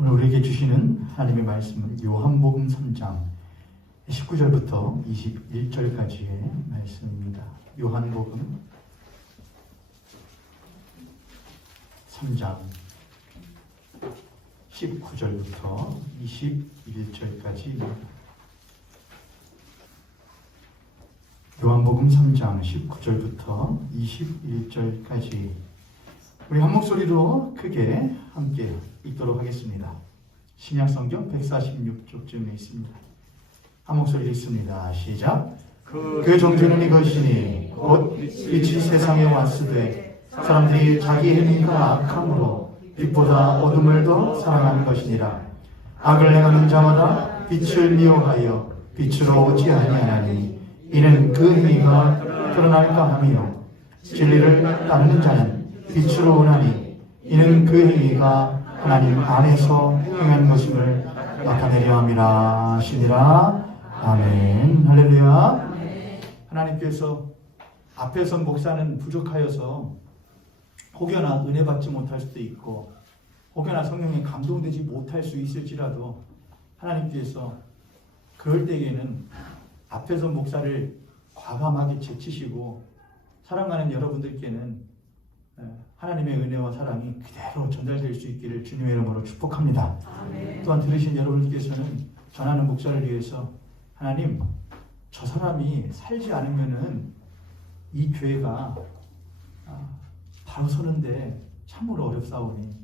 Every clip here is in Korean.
오늘 우리에게 주시는 하나님의 말씀은 요한복음 3장 19절부터 21절까지의 말씀입니다. 요한복음 3장 19절부터 21절까지입니다. 요한복음 3장 19절부터 21절까지 우리 한 목소리로 크게 함께 읽도록 하겠습니다. 신약성경 146쪽쯤에 있습니다. 한 목소리 읽습니다. 시작. 그 종주는 이것이니 곧 빛이 세상에 왔으되 사람들이 자기 행위가 악함으로 빛보다 어둠을 더 사랑하는 것이니라. 악을 행하는 자마다 빛을 미워하여 빛으로 오지 아니하나니 이는 그 행위가 드러날까 함이요 진리를 따르는 자는 빛으로 오나니 이는 그 행위가 하나님 안에서 행한 것임을 나타내려 함이라 하시니라. 아멘. 할렐루야. 하나님께서 앞에서 목사는 부족하여서 혹여나 은혜 받지 못할 수도 있고 혹여나 성령에 감동되지 못할 수 있을지라도 하나님께서 그럴 때에는 앞에서 목사를 과감하게 제치시고 사랑하는 여러분들께는 하나님의 은혜와 사랑이 그대로 전달될 수 있기를 주님의 이름으로 축복합니다. 아멘. 또한 들으신 여러분께서는 전하는 목사를 위해서 하나님, 저 사람이 살지 않으면은 이 교회가 바로 서는데 참으로 어렵사오니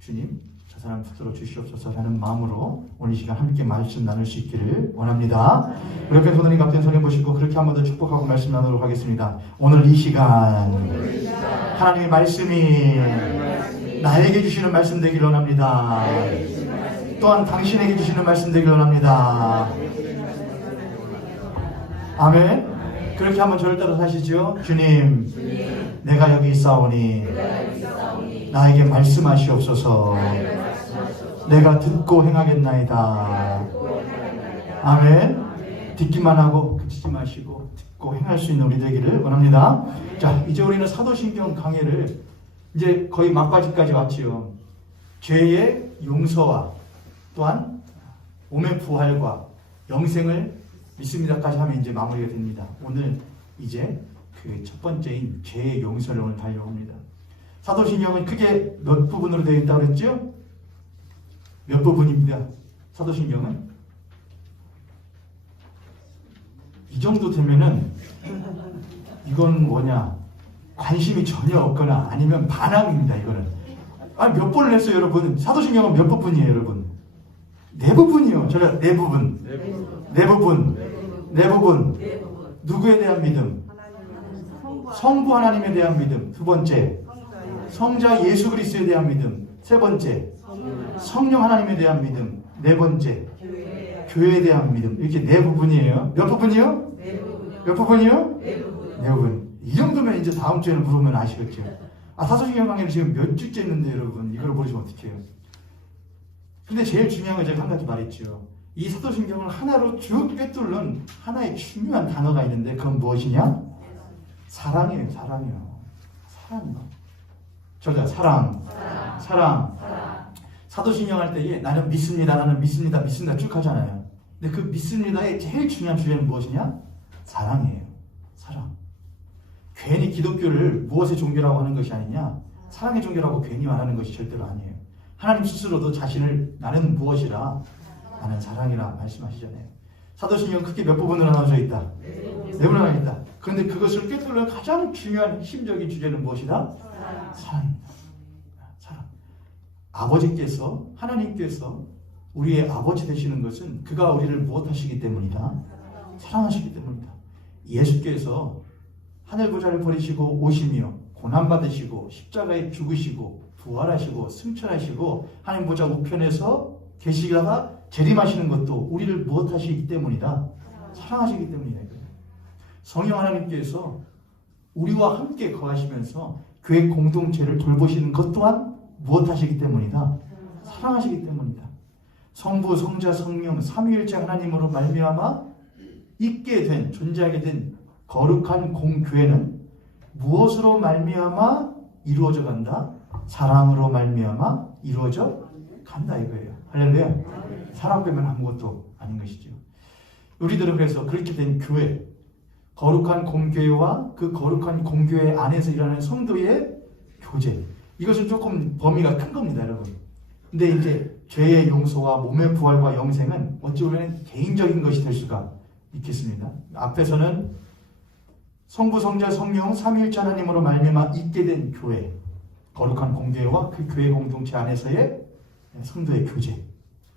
주님, 저 사람 붙들어 주시옵소서라는 마음으로 오늘 이 시간 함께 말씀 나눌 수 있기를 원합니다. 그렇게 손을 앞에 손에 보시고 그렇게 한 번 더 축복하고 말씀 나누도록 하겠습니다. 오늘 이 시간 하나님의 말씀이 나에게 주시는 말씀 되기를 원합니다. 또한 당신에게 주시는 말씀 되기를 원합니다. 아멘. 그렇게 한번 저를 따라 하시죠. 주님, 내가 여기 있사오니 나에게 말씀하시옵소서. 내가 듣고 행하겠나이다. 아멘. 듣기만 하고 그치지 마시고 듣고 행할 수 있는 우리 되기를 원합니다. 자, 이제 우리는 사도신경 강해를 이제 거의 막바지까지 왔지요. 죄의 용서와 또한 몸의 부활과 영생을 믿습니다까지 하면 이제 마무리가 됩니다. 오늘 이제 그 첫 번째인 죄의 용서를 오늘 다루려고 합니다. 사도신경은 크게 몇 부분으로 되어 있다고 그랬죠? 몇 부분입니다. 사도신경은 이 정도 되면은 이건 뭐냐, 관심이 전혀 없거나 아니면 반항입니다. 이거는 몇 번을 했어요 여러분? 사도신경은 몇 부분이에요 여러분? 네 부분이요. 저는 네 부분. 누구에 대한 믿음? 성부 하나님에 대한 믿음. 두 번째, 성자 예수 그리스도에 대한 믿음. 세 번째, 성령 하나님에 대한 믿음. 네 번째, 교회에 대한 믿음. 이렇게 네 부분이에요. 몇 부분이요? 몇 부분이요? 네 부분. 이 정도면 이제 다음 주에는 물으면 아시겠죠. 사도신경 강의를 지금 몇 주째 했는데 여러분 이걸 모르시면 어떡해요. 근데 제일 중요한 건 제가 한 가지 말했죠. 이 사도신경을 하나로 쭉 꿰뚫는 하나의 중요한 단어가 있는데 그건 무엇이냐? 사랑이에요. 사랑이요. 저자 사랑. 사도신경 할 때에 나는 믿습니다 쭉 하잖아요. 근데 그 믿습니다의 제일 중요한 주제는 무엇이냐? 사랑이에요. 사랑. 괜히 기독교를 무엇의 종교라고 하는 것이 아니냐? 사랑의 종교라고 괜히 말하는 것이 절대로 아니에요. 하나님 스스로도 자신을 나는 무엇이라? 나는 사랑이라 말씀하시잖아요. 사도신경 크게 몇 부분으로 나눠져 있다? 네 부분으로 나눠져 있다. 그런데 그것을 꿰뚫는 가장 중요한 핵심적인 주제는 무엇이다? 사랑입니다. 사랑. 아버지께서, 하나님께서 우리의 아버지 되시는 것은 그가 우리를 무엇하시기 때문이다? 사랑하시기 때문이다. 예수께서 하늘보좌를 버리시고 오시며 고난받으시고 십자가에 죽으시고 부활하시고 승천하시고 하나님 보좌 우편에서 계시다가 재림하시는 것도 우리를 무엇하시기 때문이다? 사랑하시기 때문이다. 성령 하나님께서 우리와 함께 거하시면서 교회 공동체를 돌보시는 것 또한 무엇하시기 때문이다? 사랑하시기 때문이다. 성부, 성자, 성령 삼위일체 하나님으로 말미암아 있게 된, 존재하게 된 거룩한 공교회는 무엇으로 말미암아 이루어져 간다? 사랑으로 말미암아 이루어져 간다 이거예요. 할렐루야. 사랑 빼면 아무것도 아닌 것이죠. 우리들은 그래서 그렇게 된 교회, 거룩한 공교회와 그 거룩한 공교회 안에서 일어나는 성도의 교제, 이것은 조금 범위가 큰 겁니다, 여러분. 근데 이제 죄의 용서와 몸의 부활과 영생은 어찌 보면 개인적인 것이 될 수가 있겠습니다. 앞에서는 성부, 성자, 성령 삼위일체 하나님으로 말미암아 있게 된 교회, 거룩한 공교회와 그 교회 공동체 안에서의 성도의 교제,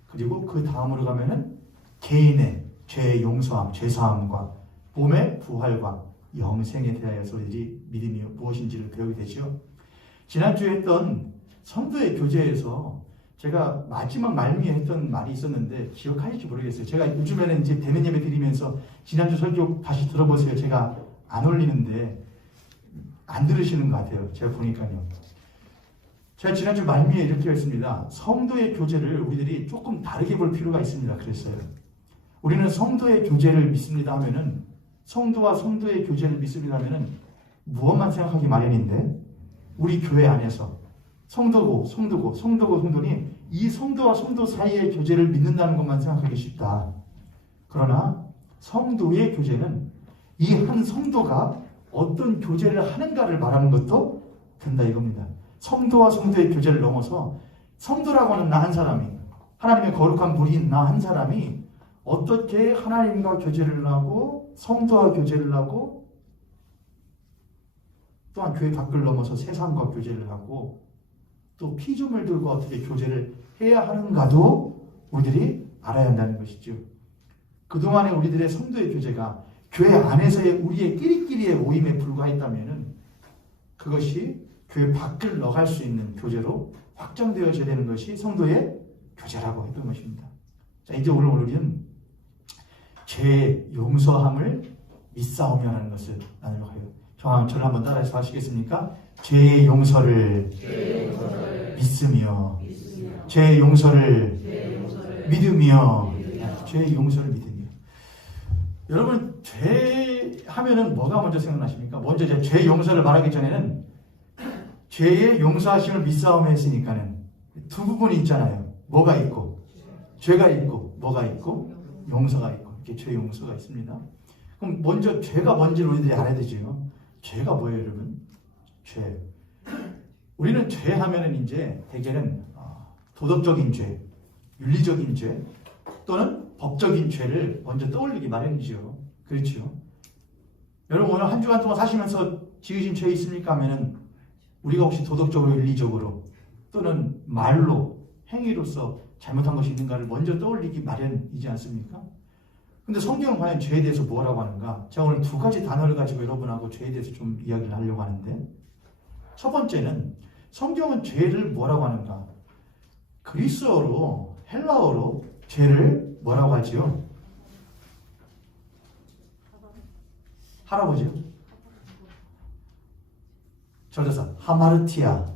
그리고 그 다음으로 가면은 개인의 죄의 용서함, 죄사함과 몸의 부활과 영생에 대하여서 우리들이 믿음이 무엇인지를 배우게 되죠. 지난주에 했던 성도의 교제에서 제가 마지막 말미에 했던 말이 있었는데 기억하실지 모르겠어요. 제가 요즘에는 이제 대면 예배 드리면서 지난주 설교 다시 들어보세요. 제가 안 올리는데 안 들으시는 것 같아요. 제가 보니까요. 제가 지난주 말미에 이렇게 했습니다. 성도의 교제를 우리들이 조금 다르게 볼 필요가 있습니다. 그랬어요. 우리는 성도의 교제를 믿습니다 하면은, 성도와 성도의 교제를 믿습니다 하면은 무엇만 생각하기 마련인데, 우리 교회 안에서 성도니 이 성도와 성도 사이의 교제를 믿는다는 것만 생각하기 쉽다. 그러나 성도의 교제는 이 한 성도가 어떤 교제를 하는가를 말하는 것도 된다 이겁니다. 성도와 성도의 교제를 넘어서 성도라고 하는 나 한 사람이, 하나님의 거룩한 무리인 나 한 사람이 어떻게 하나님과 교제를 하고 성도와 교제를 하고 또한 교회 밖을 넘어서 세상과 교제를 하고 또 피조물들과 어떻게 교제를 해야 하는가도 우리들이 알아야 한다는 것이죠. 그동안에 우리들의 성도의 교제가 교회 안에서의 우리의 끼리끼리의 모임에 불과했다면 그것이 교회 밖을 나갈 수 있는 교제로 확장되어져야 되는 것이 성도의 교제라고 했던 것입니다. 자, 이제 오늘 우리는 죄 용서함을 믿사오며 하는 것을 나누려고 해요. 저를 한번 따라해서 하시겠습니까? 죄의 용서를 믿으며, 죄의 용서를 믿으며, 죄의 용서를 믿으며. 여러분, 죄 하면은 뭐가 먼저 생각나십니까? 먼저 이제 죄 용서를 말하기 전에는 죄의 용서하심을 믿사오며 했으니까는 두 부분이 있잖아요. 뭐가 있고, 죄가 있고, 뭐가 있고, 용서가 있고, 이렇게 죄 용서가 있습니다. 그럼 먼저 죄가 뭔지를 우리들이 알아야 되죠. 죄가 뭐예요, 여러분? 죄. 우리는 죄 하면은 이제 대개는 도덕적인 죄, 윤리적인 죄, 또는 법적인 죄를 먼저 떠올리기 마련이죠. 그렇죠? 여러분 오늘 한 주간 동안 사시면서 지으신 죄 있습니까? 하면은 우리가 혹시 도덕적으로, 윤리적으로 또는 말로, 행위로서 잘못한 것이 있는가를 먼저 떠올리기 마련이지 않습니까? 근데 성경은 과연 죄에 대해서 뭐라고 하는가? 제가 오늘 두 가지 단어를 가지고 여러분하고 죄에 대해서 좀 이야기를 하려고 하는데, 첫 번째는 성경은 죄를 뭐라고 하는가? 그리스어로, 헬라어로 죄를 뭐라고 하지요? 할아버지요? 저자서 하마르티아.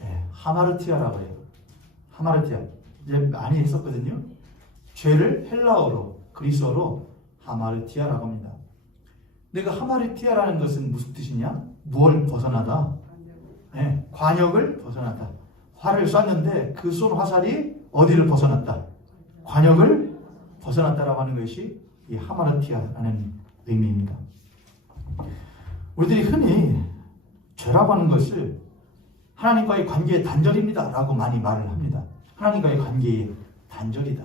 네, 하마르티아라고 해요. 하마르티아. 이제 많이 했었거든요. 죄를 헬라어로, 그리스어로 하마르티아라고 합니다. 근데 그 하마르티아라는 것은 무슨 뜻이냐? 무엇을 벗어나다? 네, 관역을 벗어나다. 활을 쐈는데 그 쏜 화살이 어디를 벗어났다? 관역을 벗어났다라고 하는 것이 이 하마르티아라는 의미입니다. 우리들이 흔히 죄라고 하는 것을 하나님과의 관계의 단절입니다 라고 많이 말을 합니다. 하나님과의 관계의 단절이다.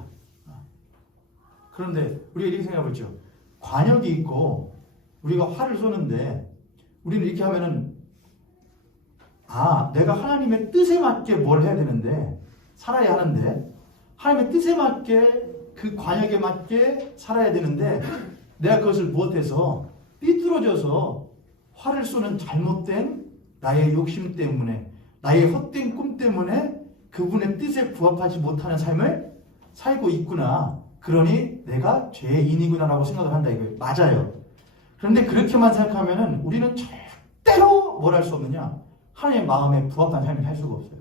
그런데 우리가 이렇게 생각해보죠. 관역이 있고 우리가 활을 쏘는데 우리는 이렇게 하면은 내가 하나님의 뜻에 맞게 뭘 해야 되는데 살아야 하는데 하나님의 뜻에 맞게 그 관역에 맞게 살아야 되는데 내가 그것을 못해서 삐뚤어져서 활을 쏘는 잘못된 나의 욕심 때문에 나의 헛된 꿈 때문에 그분의 뜻에 부합하지 못하는 삶을 살고 있구나. 그러니 내가 죄인이구나라고 생각을 한다 이거예요. 맞아요. 그런데 그렇게만 생각하면은 우리는 절대로 뭘 할 수 없느냐? 하나님의 마음에 부합한 삶을 할 수가 없어요.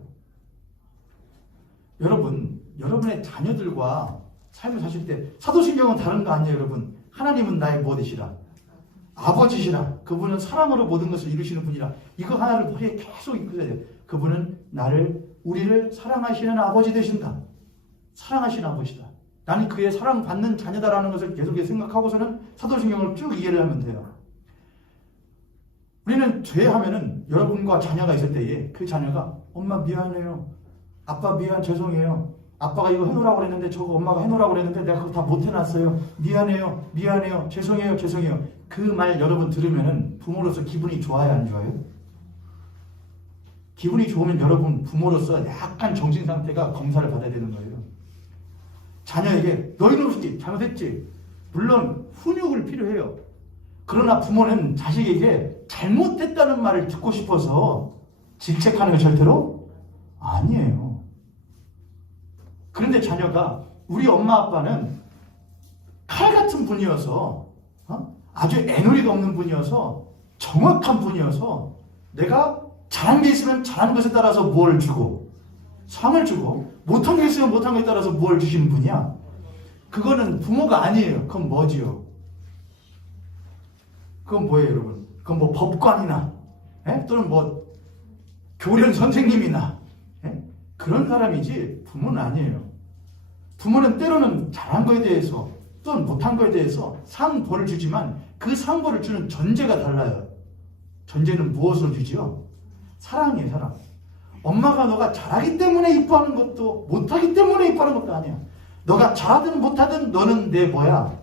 여러분의 자녀들과 삶을 사실 때 사도신경은 다른 거 아니에요, 여러분? 하나님은 나의 무엇이시라? 아버지시라. 그분은 사랑으로 모든 것을 이루시는 분이라. 이거 하나를 머리에 계속 입고 있어야 돼요. 그분은 나를 우리를 사랑하시는 아버지 되신다. 사랑하시는 아버지다. 나는 그의 사랑받는 자녀다라는 것을 계속 생각하고서는 사도신경을 쭉 이해를 하면 돼요. 우리는 죄하면은 여러분과 자녀가 있을 때에 그 자녀가 엄마 미안해요. 아빠 죄송해요. 아빠가 이거 해놓으라고 그랬는데 저거 엄마가 해놓으라고 그랬는데 내가 그거 다 못해놨어요. 미안해요. 죄송해요. 그 말 여러분 들으면은 부모로서 기분이 좋아요, 안 좋아요? 기분이 좋으면 여러분 부모로서 약간 정신 상태가 검사를 받아야 되는 거예요. 자녀에게 너 이놈 새끼 잘못했지. 물론 훈육을 필요해요. 그러나 부모는 자식에게 잘못했다는 말을 듣고 싶어서 질책하는 게 절대로 아니에요. 그런데 자녀가 우리 엄마 아빠는 칼 같은 분이어서 아주 애누리가 없는 분이어서 정확한 분이어서 내가 잘한 게 있으면 잘한 것에 따라서 뭘 주고 상을 주고 못한 게 있으면 못한 것에 따라서 뭘 주시는 분이야. 그거는 부모가 아니에요. 그건 뭐지요? 그건 뭐예요, 여러분? 그건 뭐 법관이나 또는 뭐 교련 선생님이나 그런 사람이지 부모는 아니에요. 부모는 때로는 잘한 거에 대해서 또는 못한 거에 대해서 상벌을 주지만 그 상벌을 주는 전제가 달라요. 전제는 무엇으로 주지요? 사랑이에요, 사랑. 엄마가 너가 잘하기 때문에 이뻐하는 것도 못하기 때문에 이뻐하는 것도 아니야. 너가 잘하든 못하든 너는 내 뭐야?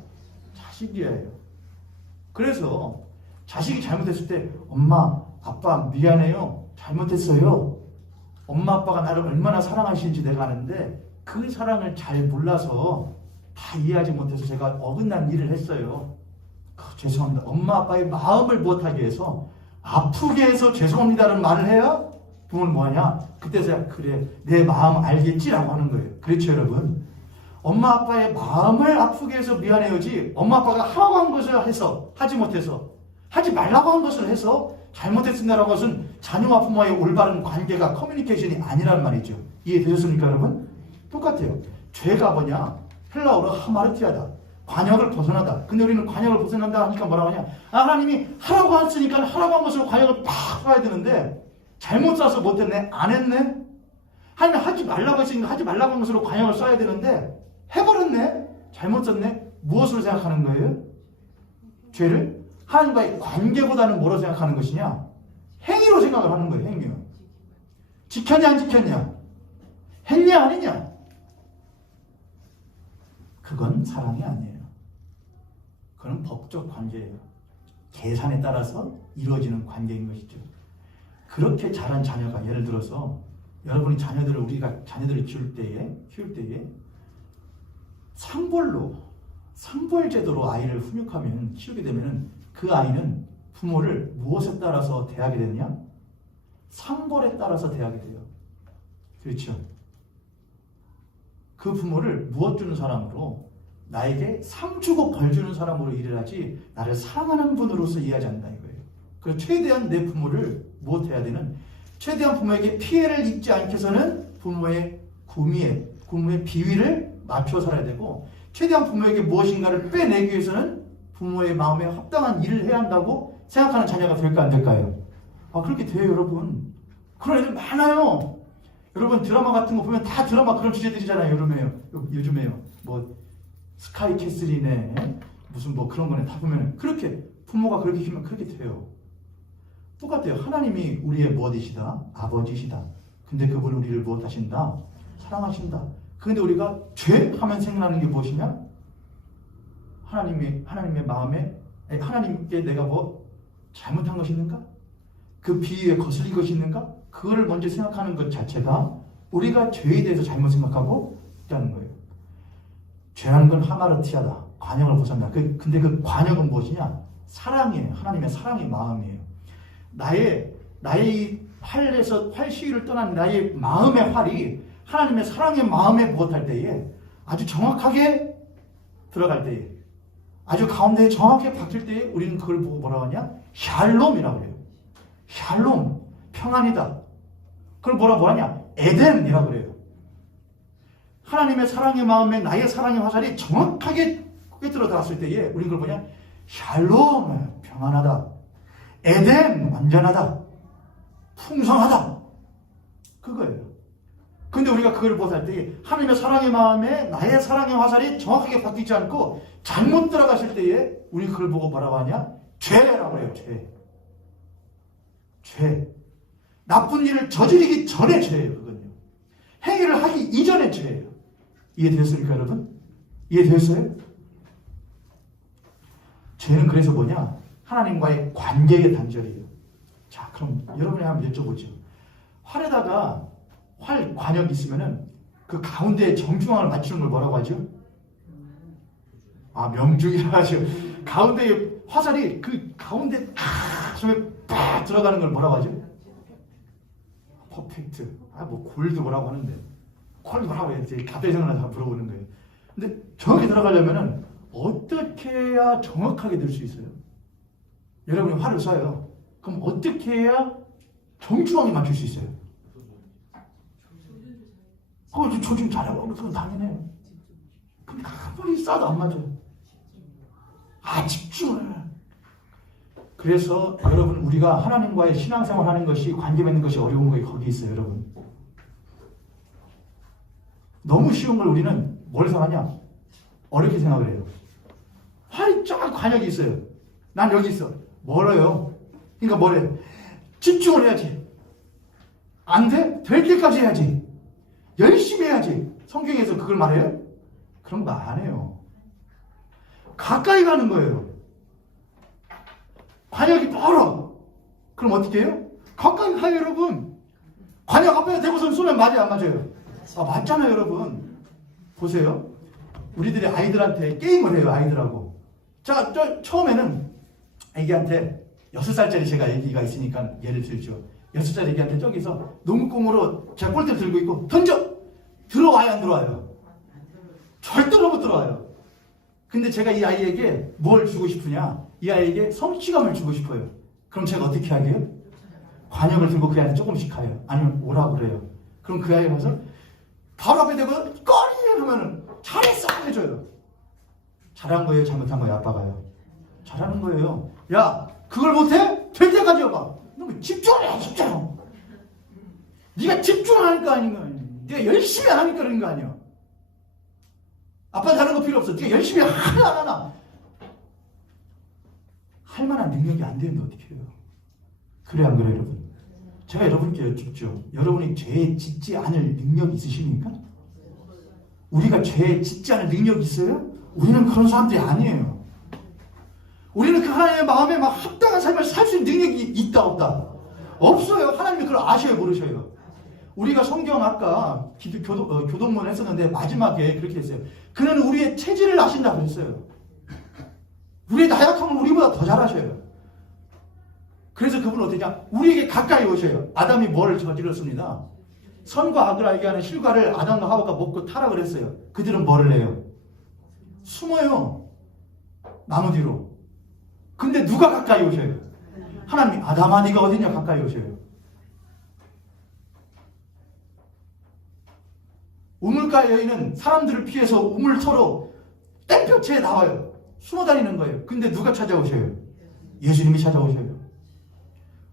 자식이에요. 그래서 자식이 잘못했을 때 엄마, 아빠 미안해요. 잘못했어요. 엄마, 아빠가 나를 얼마나 사랑하시는지 내가 아는데 그 사랑을 잘 몰라서 다 이해하지 못해서 제가 어긋난 일을 했어요. 죄송합니다. 엄마, 아빠의 마음을 못하게 해서 아프게 해서 죄송합니다라는 말을 해야 부모는 뭐하냐? 그때서야 그래 내 마음 알겠지라고 하는 거예요. 그렇죠, 여러분? 엄마 아빠의 마음을 아프게 해서 미안해요지 엄마 아빠가 하라고 한 것을 해서 하지 못해서 하지 말라고 한 것을 해서 잘못했습니다라는 것은 자녀와 부모의 올바른 관계가 커뮤니케이션이 아니란 말이죠. 이해되셨습니까, 여러분? 똑같아요. 죄가 뭐냐? 헬라어로 하마르티아다. 관역을 벗어나다. 근데 우리는 관역을 벗어난다 하니까 뭐라고 하냐? 하나님이 하라고 했으니까 하라고 한 것으로 관역을 팍 쏴야 되는데 잘못 쏴서 못했네? 안 했네? 하나님 하지 말라고 했으니까 하지 말라고 한 것으로 관역을 쏴야 되는데 해버렸네? 잘못 썼네? 무엇으로 생각하는 거예요? 죄를? 하나님과의 관계보다는 뭐로 생각하는 것이냐? 행위로 생각을 하는 거예요. 행위로. 지켰냐 안 지켰냐? 했냐 안 했냐? 그건 사랑이 아니에요. 그건 법적 관계예요. 계산에 따라서 이루어지는 관계인 것이죠. 그렇게 자란 자녀가 예를 들어서 여러분이 우리가 자녀들을 키울 때에 상벌 제도로 아이를 훈육하면 키우게 되면 그 아이는 부모를 무엇에 따라서 대하게 되느냐? 상벌에 따라서 대하게 돼요. 그렇죠? 그 부모를 무엇 주는 사람으로 나에게 상 주고 벌 주는 사람으로 일을 하지 나를 사랑하는 분으로서 이해하지 않는다 이거예요. 그래서 최대한 내 부모를 무엇 해야 되는? 최대한 부모에게 피해를 입지 않게 해서는 부모의 비위를 맞춰 살아야 되고 최대한 부모에게 무엇인가를 빼내기 위해서는 부모의 마음에 합당한 일을 해야 한다고 생각하는 자녀가 될까 안 될까요? 그렇게 돼요, 여러분. 그런 애들 많아요. 여러분 드라마 같은 거 보면 다 드라마 그런 주제들이잖아요. 요즘에요. 뭐 스카이캐슬이네 무슨 뭐 그런 거네 다 보면 그렇게 부모가 그렇게 키우면 그렇게 돼요. 똑같아요. 하나님이 우리의 무엇이시다? 아버지시다. 근데 그분이 우리를 무엇 하신다? 사랑하신다. 근데 우리가 죄 하면 생각나는 게 무엇이냐? 하나님의 마음에 하나님께 내가 뭐 잘못한 것이 있는가? 그 비위에 거슬린 것이 있는가? 그거를 먼저 생각하는 것 자체가 우리가 죄에 대해서 잘못 생각하고 있다는 거예요. 죄라는 건 하마르티아다. 관역을 벗어난다. 근데 그 관역은 무엇이냐? 사랑이에요. 하나님의 사랑의 마음이에요. 나의 활 시위를 떠난 나의 마음의 활이 하나님의 사랑의 마음에 무엇할 때에 아주 정확하게 들어갈 때에 아주 가운데에 정확하게 박힐 때에 우리는 그걸 보고 뭐라고 하냐? 샬롬이라고 해요. 샬롬, 평안이다. 그걸 뭐라고 하냐? 에덴이라고 그래요. 하나님의 사랑의 마음에 나의 사랑의 화살이 정확하게 꿰뚫어 닿았을 때에 우리는 그걸 뭐냐? 샬롬, 평안하다. 에덴, 완전하다. 풍성하다. 그거예요. 근데 우리가 그걸 못할 때 하나님의 사랑의 마음에 나의 사랑의 화살이 정확하게 바뀌지 않고 잘못 들어갔을 때에 우리 그걸 보고 뭐라고 하냐? 죄라고 해요. 죄. 나쁜 일을 저지르기 전에 죄예요. 그건요. 행위를 하기 이전에 죄예요. 이해되었습니까 여러분? 이해되었어요? 죄는 그래서 뭐냐? 하나님과의 관계의 단절이에요. 자, 그럼 여러분이 한번 여쭤보죠. 활에다가 활 관역이 있으면은 그 가운데 정중앙을 맞추는 걸 뭐라고 하죠? 명중이라고 하죠. 가운데에 화살이 그 가운데 팍 들어가는 걸 뭐라고 하죠? 퍼펙트. 골드 뭐라고 하는데. 골드 뭐라고 해야 돼? 갑자기 생각나서 물어보는 거예요. 근데 정확히 들어가려면은 어떻게 해야 정확하게 될 수 있어요? 여러분이 활을 쏴요. 그럼 어떻게 해야 정중앙에 맞출 수 있어요? 조준 잘하고 그건 당연해요. 근데 아무리 쏴도 안 맞아요. 집중을. 그래서 여러분 우리가 하나님과의 신앙생활 하는 것이 관계 맺는 것이 어려운 거에 거기 있어요. 여러분. 너무 쉬운 걸 우리는 뭘 생각하냐? 어렵게 생각을 해요. 활이 쫙 관역이 있어요. 난 여기 있어. 멀어요. 그러니까 뭐래? 집중을 해야지. 안 돼? 될 때까지 해야지. 열심히 해야지. 성경에서 그걸 말해요? 그런 거 안 해요. 가까이 가는 거예요. 관역이 멀어. 그럼 어떻게 해요? 가까이 가요, 여러분. 관역 앞에 대고선 쏘면 맞아요, 안 맞아요? 맞잖아요, 여러분. 보세요. 우리들이 아이들한테 게임을 해요, 아이들하고. 자, 처음에는 애기한테 6살짜리 제가 애기가 있으니까 예를 들죠. 6살 애기한테 저기서 농구공으로 제가 골대를 들고 있고 던져! 들어와요, 안 들어와요? 절대로 못 들어와요. 근데 제가 이 아이에게 뭘 주고 싶으냐? 이 아이에게 성취감을 주고 싶어요. 그럼 제가 어떻게 하게요? 관역을 들고 그 아이한테 조금씩 가요. 아니면 오라고 그래요. 그럼 그 아이가 가서 바로 앞에 대고 꺼리! 하면은 잘했어! 해줘요. 잘한 거예요? 잘못한 거예요? 아빠가요? 잘하는 거예요. 야, 그걸 못해? 될 때까지 해봐. 너 집중해, 집중. 네가 집중하니까 아닌가? 네가 열심히 하니까 그런 거 아니야. 아빠 다른 거 필요 없어. 네가 열심히 하나 안 하나. 할 만한 능력이 안 되는데 어떻게 해요? 그래 안 그래 여러분? 제가 여러분께 여쭙죠. 여러분이 죄에 짓지 않을 능력이 있으십니까? 우리가 죄에 짓지 않을 능력이 있어요? 우리는 그런 사람들이 아니에요. 우리는 그 하나님의 마음에 막 합당한 삶을 살 수 있는 능력이 있다 없다? 없어요. 하나님이 그걸 아셔요 모르셔요? 우리가 성경 아까 교동문을 했었는데 마지막에 그렇게 했어요. 그는 우리의 체질을 아신다고 했어요. 우리의 나약함을 우리보다 더 잘 아셔요. 그래서 그분은 어떠냐? 우리에게 가까이 오셔요. 아담이 뭘 저질렀습니다. 선과 악을 알게 하는 실과를 아담과 하와가 먹고 타락을 했어요. 그들은 뭐를 해요? 숨어요. 나무 뒤로. 근데 누가 가까이 오셔요? 하나님이 아담아 네가 어디냐 가까이 오셔요. 우물가의 여인은 사람들을 피해서 우물터로 땡볕에 나와요. 숨어 다니는 거예요. 근데 누가 찾아오셔요? 예수님이 찾아오셔요.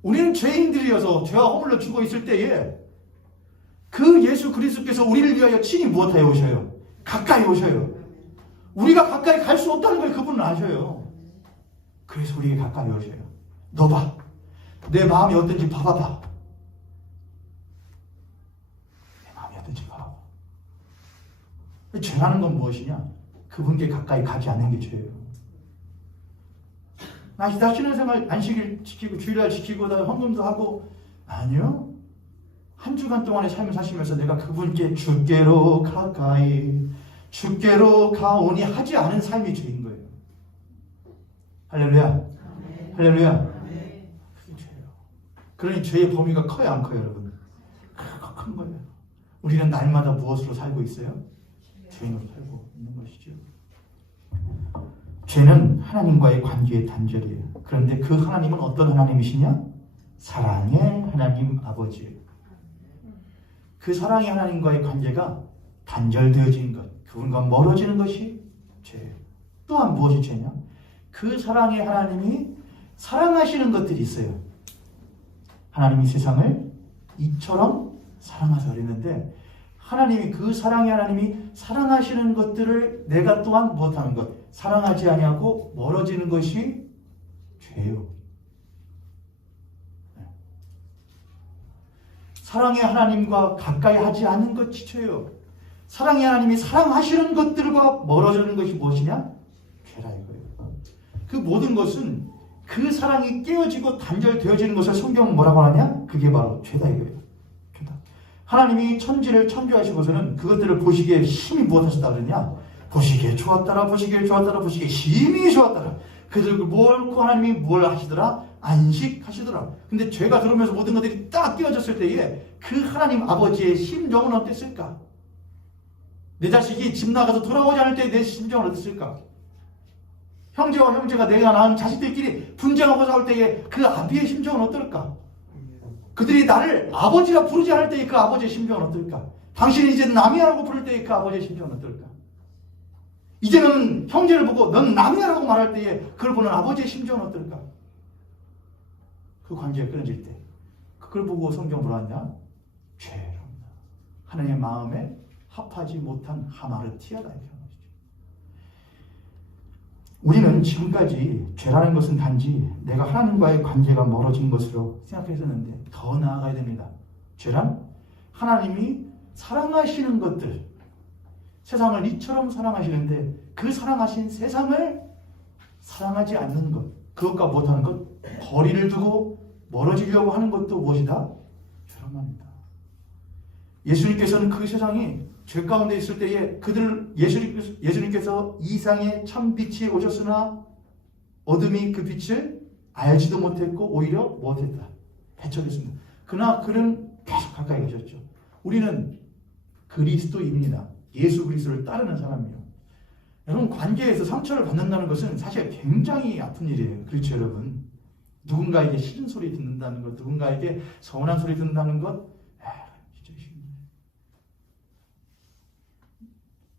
우리는 죄인들이어서 죄와 허물로 죽어 있을 때에 그 예수 그리스도께서 우리를 위하여 친히 무엇하여 오셔요? 가까이 오셔요. 우리가 가까이 갈 수 없다는 걸 그분은 아셔요. 그래서 우리에게 가까이 오셔요. 너 봐. 내 마음이 어떤지 봐봐봐. 내 마음이 어떤지 봐봐. 죄라는 건 무엇이냐? 그분께 가까이 가지 않는 게 죄예요. 나 신앙생활 안식일 지키고 주일날 지키고 나 헌금도 하고 아니요. 한 주간 동안의 삶을 사시면서 내가 그분께 주께로 가까이 주께로 가오니 하지 않은 삶이 죄인 거예요. 할렐루야. 할렐루야. 그게 죄예요. 그러니 죄의 범위가 커요 안 커요 여러분? 큰 거예요. 우리는 날마다 무엇으로 살고 있어요? 죄인으로 살고 있는 것이죠. 죄는 하나님과의 관계의 단절이에요. 그런데 그 하나님은 어떤 하나님이시냐? 사랑의 하나님 아버지예요. 그 사랑의 하나님과의 관계가 단절되어지는 것, 그분과 멀어지는 것이 죄예요. 또한 무엇이 죄냐? 그 사랑의 하나님이 사랑하시는 것들이 있어요. 하나님이 세상을 이처럼 사랑하사 그랬는데 하나님이 그 사랑의 하나님이 사랑하시는 것들을 내가 또한 못하는 것, 사랑하지 아니하고 멀어지는 것이 죄요. 사랑의 하나님과 가까이 하지 않는 것이 죄요. 사랑의 하나님이 사랑하시는 것들과 멀어지는 것이 무엇이냐? 죄라 이거예요. 그 모든 것은 그 사랑이 깨어지고 단절되어지는 것을 성경은 뭐라고 하냐? 그게 바로 죄다 이거예요. 죄다. 하나님이 천지를 창조하시고서는 그것들을 보시기에 심히 무엇하셨다 그러냐? 보시기에 좋았더라, 보시기에 좋았더라, 보시기에 심히 좋았더라. 그들을 뭘 하나님이 뭘 하시더라? 안식하시더라. 근데 죄가 들어오면서 모든 것들이 딱 깨어졌을 때에 그 하나님 아버지의 심정은 어땠을까? 내 자식이 집 나가서 돌아오지 않을 때 내 심정은 어땠을까? 형제와 형제가 내가 낳은 자식들끼리 분쟁하고 싸울 때에 그 아비의 심정은 어떨까? 그들이 나를 아버지라 부르지 않을 때에 그 아버지의 심정은 어떨까? 당신이 이제 남이라고 부를 때에 그 아버지의 심정은 어떨까? 이제는 형제를 보고 넌 남이라고 말할 때에 그걸 보는 아버지의 심정은 어떨까? 그 관계가 끊어질 때 그걸 보고 성경은 뭐라 하냐? 죄랍니다. 하나님의 마음에 합하지 못한 하마르티아다 이렇게 하는 것이죠. 우리는 지금까지 죄라는 것은 단지 내가 하나님과의 관계가 멀어진 것으로 생각했었는데 더 나아가야 됩니다. 죄란 하나님이 사랑하시는 것들, 세상을 이처럼 사랑하시는데 그 사랑하신 세상을 사랑하지 않는 것, 그것과 못하는 것, 거리를 두고 멀어지려고 하는 것도 무엇이다? 죄란 말입니다. 예수님께서는 그 세상이 죄 가운데 있을 때에 예수님께서 이상의 참빛이 오셨으나 어둠이 그 빛을 알지도 못했고 오히려 못했다. 배척했습니다. 그러나 그는 계속 가까이 가셨죠. 우리는 그리스도입니다. 예수 그리스도를 따르는 사람이에요. 여러분, 관계에서 상처를 받는다는 것은 사실 굉장히 아픈 일이에요. 그렇죠, 여러분? 누군가에게 싫은 소리 듣는다는 것, 누군가에게 서운한 소리 듣는다는 것, 진짜 힘들어요.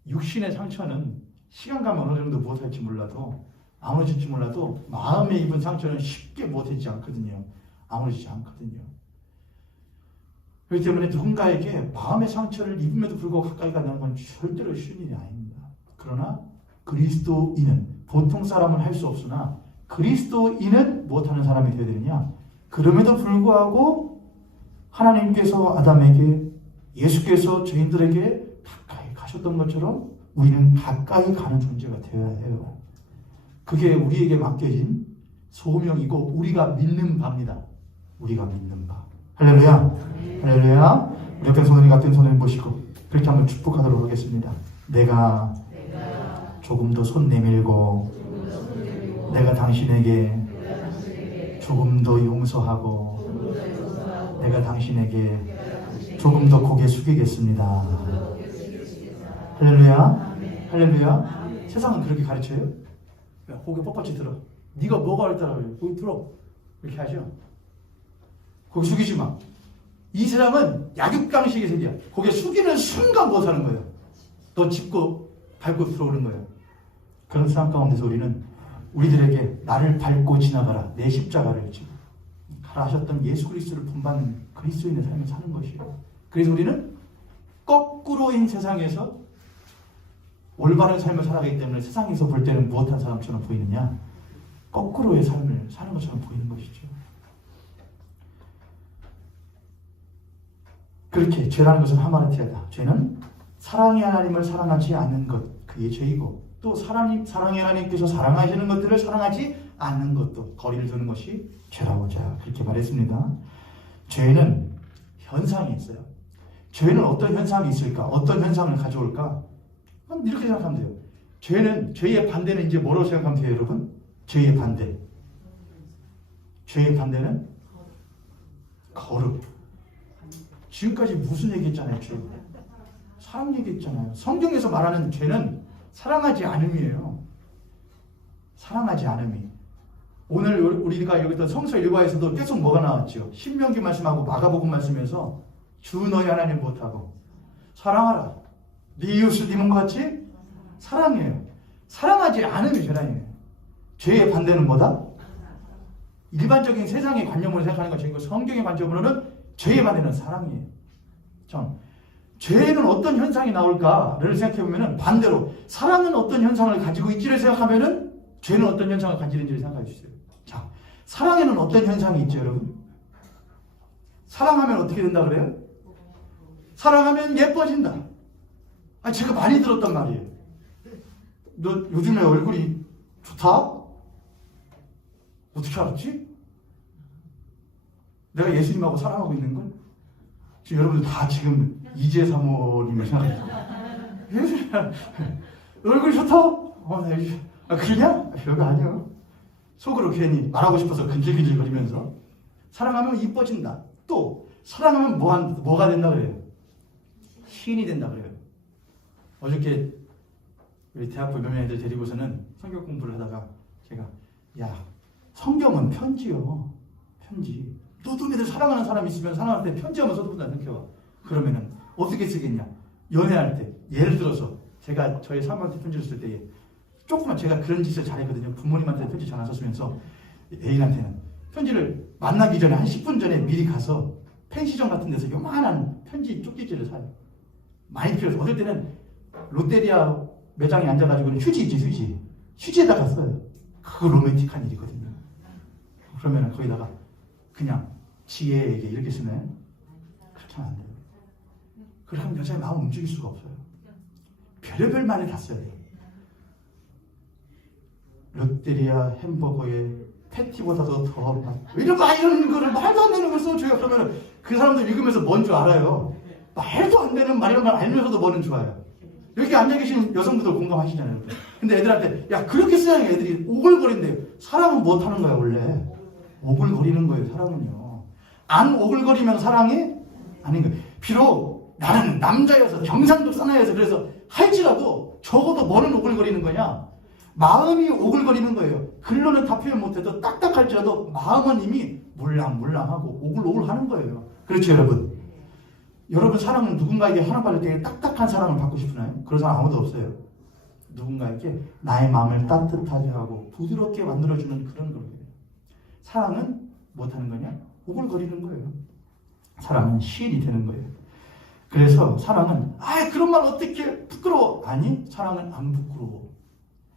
육신의 상처는 시간 가면 어느 정도 못할지 몰라도, 아무렇지 몰라도 마음에 입은 상처는 쉽게 못하지 않거든요. 아무렇지 않거든요. 그렇기 때문에 누군가에게 마음의 상처를 입음에도 불구하고 가까이 가는 건 절대로 쉬운 일이 아닙니다. 그러나 그리스도인은 보통 사람은 할 수 없으나 그리스도인은 못하는 사람이 되어야 되느냐? 그럼에도 불구하고 하나님께서 아담에게, 예수께서 죄인들에게 가까이 가셨던 것처럼 우리는 가까이 가는 존재가 되어야 해요. 그게 우리에게 맡겨진 소명이고 우리가 믿는 바입니다. 우리가 믿는 바. 할렐루야. 할렐루야. 우리 옆에 손을 같은 손을 보시고 그렇게 한번 축복하도록 하겠습니다. 내가 조금 더 손 내밀고 내가 당신에게 조금 더 용서하고 내가 당신에게 조금 더 고개 숙이겠습니다. 할렐루야. 할렐루야. 세상은 그렇게 가르쳐요. 야, 고개 뻣뻣이 들어. 네가 뭐가 그랬다고 그래. 고개 들어. 이렇게 하죠. 고개 숙이지 마. 이 세상은 약육강식의 세계야. 고개 숙이는 순간 못하는 거예요. 너 짚고 밟고 들어오는 거예요. 그런 세상 가운데서 우리는 우리들에게 나를 밟고 지나가라. 내 십자가를 지고 가라 하셨던 예수 그리스도를 본받는 그리스도인의 삶을 사는 것이에요. 그래서 우리는 거꾸로인 세상에서 올바른 삶을 살아가기 때문에 세상에서 볼 때는 무엇한 사람처럼 보이느냐? 거꾸로의 삶을 사는 것처럼 보이는 것이죠. 그렇게 죄라는 것은 하마르티아다. 죄는 사랑의 하나님을 사랑하지 않는 것, 그게 죄이고 또 사랑의 하나님께서 사랑하시는 것들을 사랑하지 않는 것도 거리를 두는 것이 죄라고 자 그렇게 말했습니다. 죄는 현상이 있어요. 죄는 어떤 현상이 있을까? 어떤 현상을 가져올까? 그럼 이렇게 생각하면 돼요. 죄의 반대는 이제 뭐라고 생각하면 돼요, 여러분? 죄의 반대. 죄의 반대는 거룩. 지금까지 무슨 얘기했잖아요, 죄. 사랑 얘기했잖아요. 성경에서 말하는 죄는 사랑하지 않음이에요. 사랑하지 않음이. 오늘 우리가 여기서 성서 일과에서도 계속 뭐가 나왔죠? 신명기 말씀하고 마가복음 말씀에서 주 너희 하나님 못하고 사랑하라. 네 이웃을 네 몸과 같이 사랑해요. 사랑하지 않음이 죄란이에요. 죄의 반대는 뭐다? 일반적인 세상의 관념으로 생각하는 건 죄이고 성경의 관점으로는 죄의 반대는 사랑이에요. 전 죄는 어떤 현상이 나올까를 생각해보면 반대로 사랑은 어떤 현상을 가지고 있지를 생각하면 죄는 어떤 현상을 가지는지를 생각해 주세요. 자, 사랑에는 어떤 현상이 있죠, 여러분? 사랑하면 어떻게 된다 그래요? 사랑하면 예뻐진다. 아니, 제가 많이 들었단 말이에요. 너 요즘에 얼굴이 좋다? 어떻게 알았지? 내가 예수님하고 사랑하고 있는 걸? 지금 여러분들 다 지금 이재 사모님을 생각해요. 예수님, 얼굴이 좋다? 네. 그러냐? 별거 아니야. 속으로 괜히 말하고 싶어서 근질근질거리면서 사랑하면 이뻐진다. 또 사랑하면 뭐가 된다 그래요? 시인이 된다 그래요. 어저께 우리 대학교 몇몇 애들 데리고서는 성경 공부를 하다가 제가 야, 성경은 편지요. 편지. 너희들 사랑하는 사람 있으면 사랑할 때 편지 한번 써본다 생각해봐. 그러면은 어떻게 쓰겠냐? 연애할 때 예를 들어서 제가 저희 사모한테 편지를 쓸 때 조금만 제가 그런 짓을 잘했거든요. 부모님한테 편지 잘 안 썼으면서 애인한테는 편지를 만나기 전에 한 10분 전에 미리 가서 펜시점 같은 데서 요만한 편지 쪽지지를 사요. 많이 필요해서 어떨 때는 롯데리아 매장에 앉아가지고는 휴지 있지, 휴지에다가 써요. 그거 로맨틱한 일이거든요. 그러면 거기다가 그냥 지혜에게 이렇게 쓰면 그렇게 하면 안 돼요. 그렇게 하면 여자의 마음 움직일 수가 없어요. 별의별 말을 다 써야 돼요. 롯데리아 햄버거에 패티보다도 더 이런 거를 말도 안 되는 걸 써줘요. 그러면 그 사람들 읽으면서 뭔 줄 알아요. 말도 안 되는 말이란 말 알면서도 뭐는 좋아요. 여기 앉아 계신 여성분들 공감하시잖아요. 근데 애들한테 야 그렇게 써야 애들이 오글거린대요. 사랑은 못하는 거야 원래. 오글거리는 거예요. 사랑은요. 안 오글거리면 사랑이 아닌 거예요. 비록 나는 남자여서 경상도 사나이여서 그래서 할지라도 적어도 뭐는 오글거리는 거냐. 마음이 오글거리는 거예요. 글로는 다 표현 못해도 딱딱할지라도 마음은 이미 물랑물랑하고 오글오글 하는 거예요. 그렇죠 여러분? 여러분 사랑은 누군가에게 하나 받을 때 딱딱한 사랑을 받고 싶으나요? 그런 사람 아무도 없어요. 누군가에게 나의 마음을 따뜻하게 하고 부드럽게 만들어주는 그런 거예요. 사랑은 못하는 거냐? 오글거리는 거예요. 사랑은 시인이 되는 거예요. 그래서 사랑은 그런 말 어떻게 부끄러워? 아니 사랑은 안 부끄러워.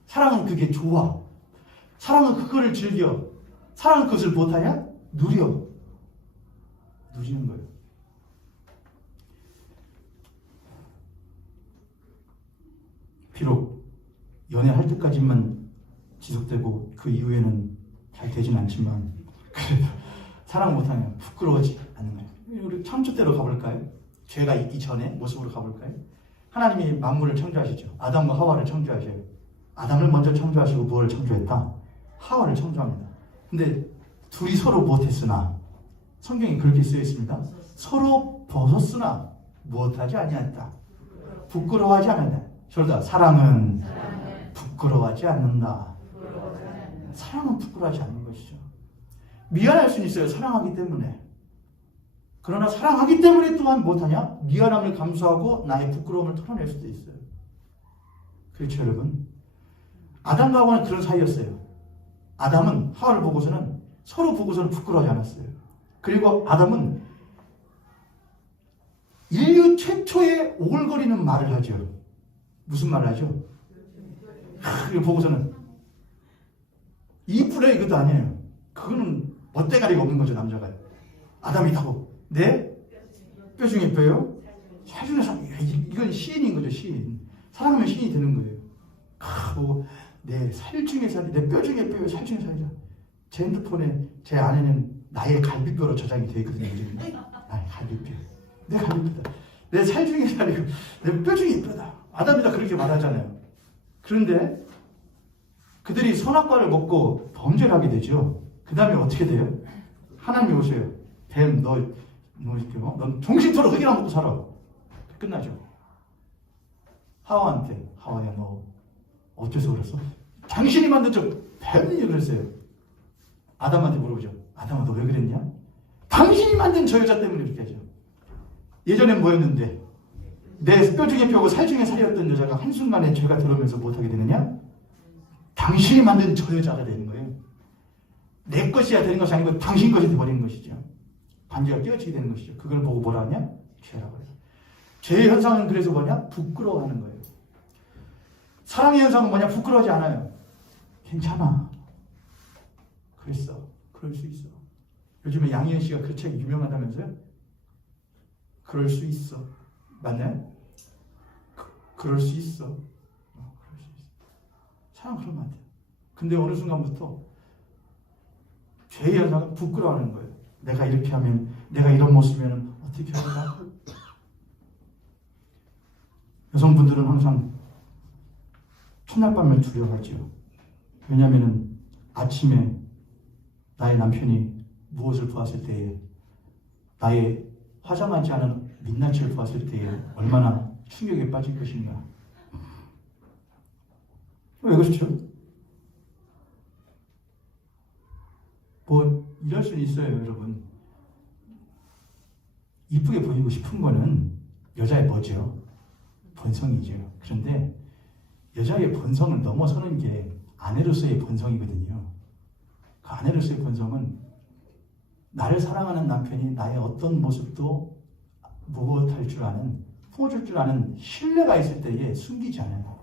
사랑은 그게 좋아. 사랑은 그거를 즐겨. 사랑은 그것을 못하냐? 누리는 거예요. 비록 연애할 때까지만 지속되고 그 이후에는 잘 되진 않지만 그래도 사랑 못하면 부끄러워하지 않는 거예요. 우리 창조 때로 가볼까요? 죄가 있기 전에 모습으로 가볼까요? 하나님이 만물을 창조하시죠. 아담과 하와를 창조하셔요. 아담을 먼저 창조하시고 무엇을 창조했다? 하와를 창조합니다. 근데 둘이 서로 못했으나 성경에 그렇게 쓰여 있습니다. 서로 벗었으나 무엇하지 아니했다. 부끄러워하지 않는다. 저러다 사랑은 부끄러워하지 않는다. 사랑은 부끄러워하지 않는 것이죠. 미안할 수는 있어요. 사랑하기 때문에. 그러나 사랑하기 때문에 또한 못하냐? 미안함을 감수하고 나의 부끄러움을 털어낼 수도 있어요. 그렇죠 여러분? 아담과 하와는 그런 사이였어요. 아담은 하와를 보고서는 서로 보고서는 부끄러워하지 않았어요. 그리고 아담은 인류 최초의 오글거리는 말을 하죠. 무슨 말을 하죠? 이걸 보고서는 이쁘래 이것도 아니에요. 그거는 멋대가리가 없는 거죠 남자가. 아담이 타고 내 뼈 중에 뼈요? 살중에 살. 이건 시인인 거죠 시인. 사랑하면 시인이 되는 거예요. 보고 내 살 중에 살이 내 뼈 중에 뼈요 살 중에 살이죠. 제 핸드폰에 제 안에는 나의 갈비뼈로 저장이 되어 있거든요. 나의 갈비뼈. 내 갈비뼈다. 내 살 중에 살이고 내 뼈 중에 뼈다. 아담이 다 그렇게 말하잖아요. 그런데 그들이 선악과를 먹고 범죄를 하게 되죠. 그 다음에 어떻게 돼요? 하나님이 오세요. 뱀, 넌 정신토록 흙이나 먹고 살아. 끝나죠. 하와한테 하와야 너 어째서 그랬어? 당신이 만든 저 뱀이 그랬어요. 아담한테 물어보죠. 아담아 너 왜 그랬냐? 당신이 만든 저 여자 때문에 이렇게 하죠. 예전엔 뭐였는데 내 뼈 중에 뼈고 살 중에 살이었던 여자가 한순간에 죄가 들어오면서 못하게 되느냐? 당신이 만든 저 여자가 되는 거예요. 내 것이야 되는 것이 아니고 당신 것이 되어버리는 것이죠. 관계가 깨어지게 되는 것이죠. 그걸 보고 뭐라 하냐? 죄라고 해요. 죄의 현상은 그래서 뭐냐? 부끄러워하는 거예요. 사랑의 현상은 뭐냐? 부끄러워하지 않아요. 괜찮아. 그랬어. 그럴 수 있어. 요즘에 양희은 씨가 그 책 유명하다면서요? 그럴 수 있어. 맞나요? 그럴 수 있어. 그럴 수 있어. 사람 그러면 안 돼요. 근데 어느 순간부터 죄의 현상은 부끄러워하는 거예요. 내가 이렇게 하면, 내가 이런 모습이면 어떻게 할까? 여성분들은 항상 첫날 밤을 두려워하지요. 왜냐하면 아침에 나의 남편이 무엇을 보았을 때에, 나의 화장하지 않은 민낯을 보았을 때에 얼마나 충격에 빠질 것인가. 왜 그렇죠? 뭐 이럴 수는 있어요, 여러분. 이쁘게 보이고 싶은 거는 여자의 뭐죠? 본성이죠. 그런데 여자의 본성을 넘어서는 게 아내로서의 본성이거든요. 그 아내로서의 본성은 나를 사랑하는 남편이 나의 어떤 모습도 못할 줄 아는, 품어줄 줄 아는 신뢰가 있을 때에 숨기지 않아요.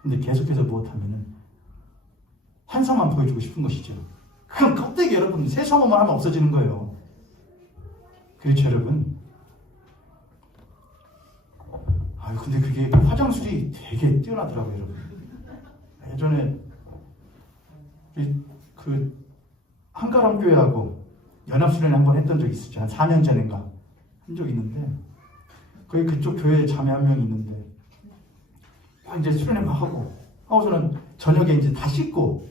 근데 계속해서 무엇하면은 환상만 보여주고 싶은 것이죠. 그럼 껍데기 여러분 세수한번만 하면 없어지는 거예요. 그렇죠 여러분? 근데 그게 화장술이 되게 뛰어나더라고요 여러분. 예전에 그 한가람교회하고 연합수련회 한번 했던 적이 있었죠. 한 4년 전인가 한 적이 있는데, 거기 그쪽 교회에 자매 한 명이 있는데 이제 수련회 막 하고서는 저녁에 이제 다 씻고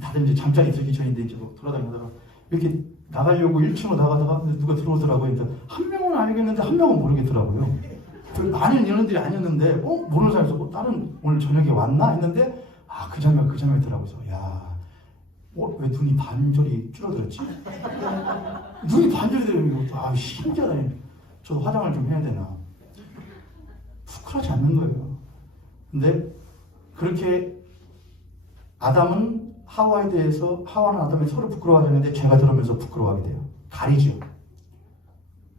다들 이제 잠자리 들기 전인데 이제 뭐 돌아다니다가 이렇게 나가려고 1층으로 나가다가 누가 들어오더라고요. 근데 한 명은 알겠는데 한 명은 모르겠더라고요. 많은 인원들이 아니었는데 모르는 사람에서 다른 오늘 저녁에 왔나 했는데 그 자매더라고요. 야, 왜 눈이 반절이 줄어들었지? 눈이 반절이 되면 신기하네. 저도 화장을 좀 해야 되나. 부끄러워하지 않는 거예요. 근데 그렇게 아담은 하와에 대해서, 하와는 아담에 서로 부끄러워하는데 죄가 들어오면서 부끄러워하게 돼요. 가리죠.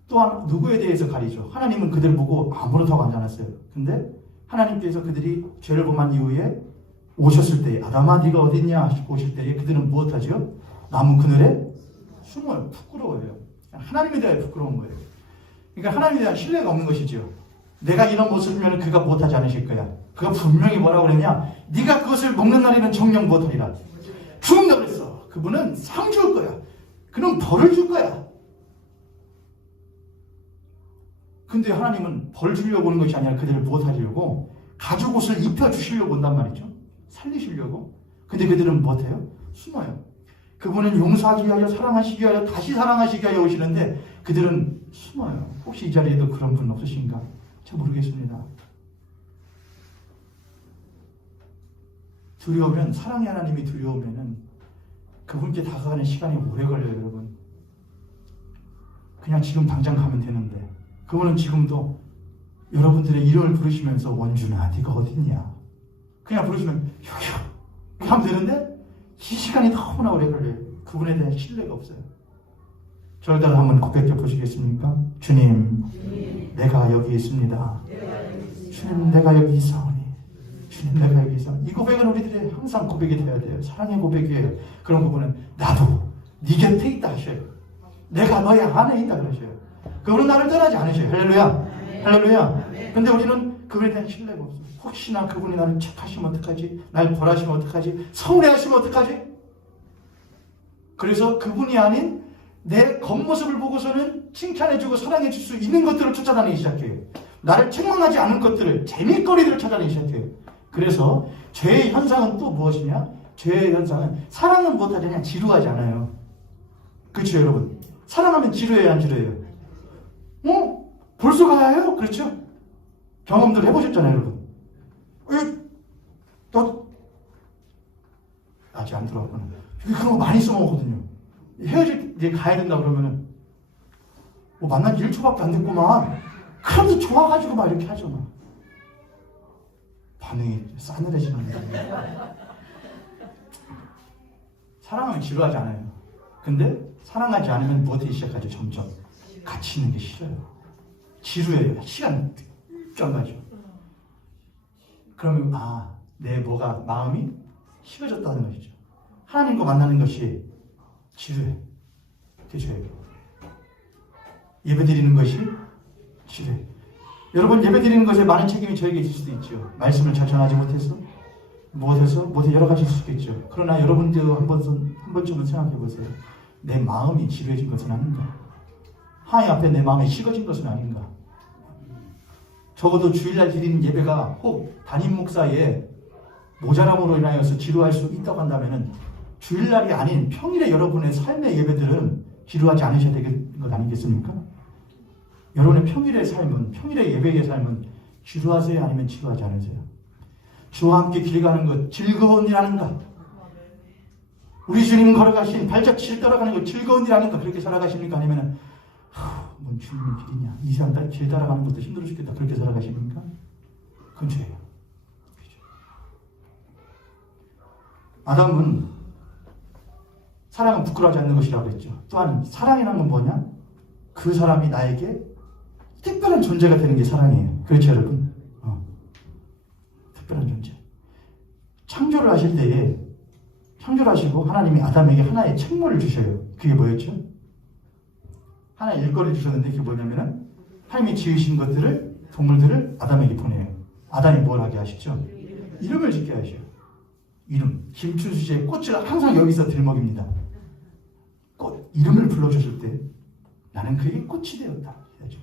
또한 누구에 대해서 가리죠. 하나님은 그들을 보고 아무렇다고 하지 않았어요. 근데 하나님께서 그들이 죄를 범한 이후에 오셨을 때, 아담아 네가 어디 있냐 하시고 오실 때에 그들은 무엇하죠? 나무 그늘에 숨어요. 부끄러워요. 하나님에 대해 부끄러운 거예요. 그러니까 하나님에 대한 신뢰가 없는 것이죠. 내가 이런 모습이면 그가 못하지 않으실 거야. 그가 분명히 뭐라고 그랬냐? 네가 그것을 먹는 날에는 정령 못하리라. 죽는다 그랬어. 그분은 상 줄 거야. 그는 벌을 줄 거야. 근데 하나님은 벌 주려고 오는 것이 아니라 그들을 무엇하려고? 가죽 옷을 입혀주시려고 온단 말이죠. 살리시려고. 근데 그들은 무엇해요? 숨어요. 그분은 용서하기 위하여, 사랑하시기 위하여, 다시 사랑하시기 위하여 오시는데 그들은 숨어요. 혹시 이 자리에도 그런 분 없으신가? 잘 모르겠습니다. 두려우면, 사랑의 하나님이 두려우면은 그분께 다가가는 시간이 오래 걸려요, 여러분. 그냥 지금 당장 가면 되는데 그분은 지금도 여러분들의 이름을 부르시면서 원준아 네가 어딨냐 그냥 부르시면 여기요 하면 되는데 이 시간이 너무나 오래 걸려요. 그분에 대한 신뢰가 없어요. 저를 따라 한번 고백해 보시겠습니까? 주님, 내가 여기 있습니다. 주님, 내가 여기 있사오니. 주님, 내가 여기 있사오니. 이 고백은 우리들의 항상 고백이 되어야 돼요. 사랑의 고백이에요. 그런 부분은 나도 네 곁에 있다 하셔요. 내가 너의 안에 있다 그러셔요. 그분은 나를 떠나지 않으셔요. 할렐루야. 할렐루야. 근데 우리는 그분에 대한 신뢰가 없어요. 혹시나 그분이 나를 책하시면 어떡하지? 날 벌하시면 어떡하지? 서운해하시면 어떡하지? 그래서 그분이 아닌 내 겉모습을 보고서는 칭찬해주고 사랑해줄 수 있는 것들을 쫓아다니기 시작해요. 나를 책망하지 않은 것들을, 재미거리들을 찾아내기 시작해요. 그래서 죄의 현상은 또 무엇이냐? 죄의 현상은 사랑은 못하냐? 지루하지 않아요. 그렇죠 여러분? 사랑하면 지루해요 안 지루해요? 벌써 가야 해요? 그렇죠? 경험들 해보셨잖아요 여러분. 너 아직 안 들어왔구나. 그런 거 많이 써먹거든요. 헤어질 이제 가야 된다 그러면은 만난 지 1초밖에 안 됐구만. 그래도 좋아가지고 막 이렇게 하죠 막. 반응이 싸늘해지는 거예요. 사랑하면 지루하지 않아요. 근데 사랑하지 않으면 무엇에 시작하죠? 점점 같이 있는 게 싫어요. 지루해요. 시간 쫙 가죠. 그러면 내 마음이 식어졌다는 것이죠. 하나님과 만나는 것이 지루해. 그죠? 예배 드리는 것이 지루해. 여러분, 예배 드리는 것에 많은 책임이 저에게 있을 수도 있죠. 말씀을 잘 전하지 못해서, 못해 여러 가지 있을 수 있겠죠. 그러나 여러분도 한 번쯤은 생각해 보세요. 내 마음이 지루해진 것은 아닌가? 하나님 앞에 내 마음이 식어진 것은 아닌가? 적어도 주일날 드리는 예배가 혹 담임 목사의 모자람으로 인하여서 지루할 수 있다고 한다면 주일날이 아닌 평일에 여러분의 삶의 예배들은 지루하지 않으셔야 되는 것 아니겠습니까? 여러분의 평일의 삶은, 평일의 예배의 삶은 지루하세요? 아니면 지루하지 않으세요? 주와 함께 길 가는 것 즐거운 일 아닌가? 우리 주님 걸어가신 발자취를 따라가는 것 즐거운 일 아닌가? 그렇게 살아가십니까? 아니면 뭔 주님의 길이냐? 이 사람 길 따라가는 것도 힘들어 죽겠다. 그렇게 살아가십니까? 그건 죄예요. 아담은 사랑은 부끄러워하지 않는 것이라고 했죠. 또한 사랑이라는 건 뭐냐? 그 사람이 나에게 특별한 존재가 되는 게 사랑이에요. 그렇죠, 여러분? 특별한 존재. 창조를 하실 때에 창조하시고 하나님이 아담에게 하나의 책무를 주셔요. 그게 뭐였죠? 하나의 일거리를 주셨는데 그게 뭐냐면은 하나님이 지으신 것들을, 동물들을 아담에게 보내요. 아담이 뭘 하게 하시죠? 이름을 짓게 하셔요. 이름. 김춘수씨의 꽃을 항상 여기서 들먹입니다. 꽃. 이름을 불러주실 때 나는 그에게 꽃이 되었다. 해야죠.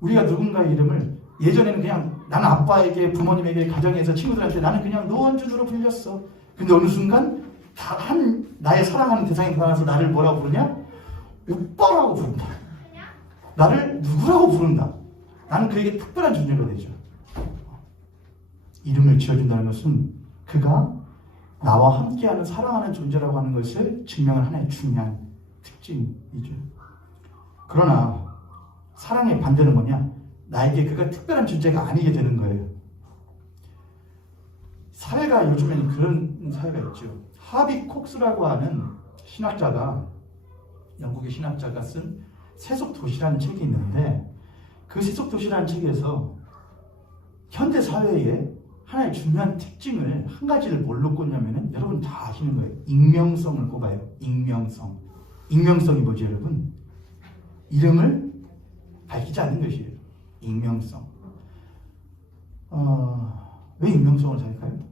우리가 누군가의 이름을 예전에는 그냥 나는 아빠에게, 부모님에게, 가정에서 친구들한테 나는 그냥 노원준으로 불렸어. 근데 어느 순간 나의 사랑하는 대상이 나타나서 나를 뭐라고 부르냐? 오빠라고 부른다. 나를 누구라고 부른다. 나는 그에게 특별한 존재가 되죠. 이름을 지어준다는 것은 그가 나와 함께하는 사랑하는 존재라고 하는 것을 증명하는 하나의 중요한 특징이죠. 그러나 사랑의 반대는 뭐냐? 나에게 그가 특별한 존재가 아니게 되는 거예요. 사회가 요즘에는 그런 사회가 있죠. 하비 콕스라고 하는 신학자가, 영국의 신학자가 쓴 세속도시라는 책이 있는데 그 세속도시라는 책에서 현대 사회의 하나의 중요한 특징을 한 가지를 뭘로 꼽냐면은 여러분 다 아시는 거예요. 익명성을 꼽아요. 익명성. 익명성이 뭐죠, 여러분? 이름을 밝히지 않는 것이에요. 익명성. 왜 익명성을 생각해요?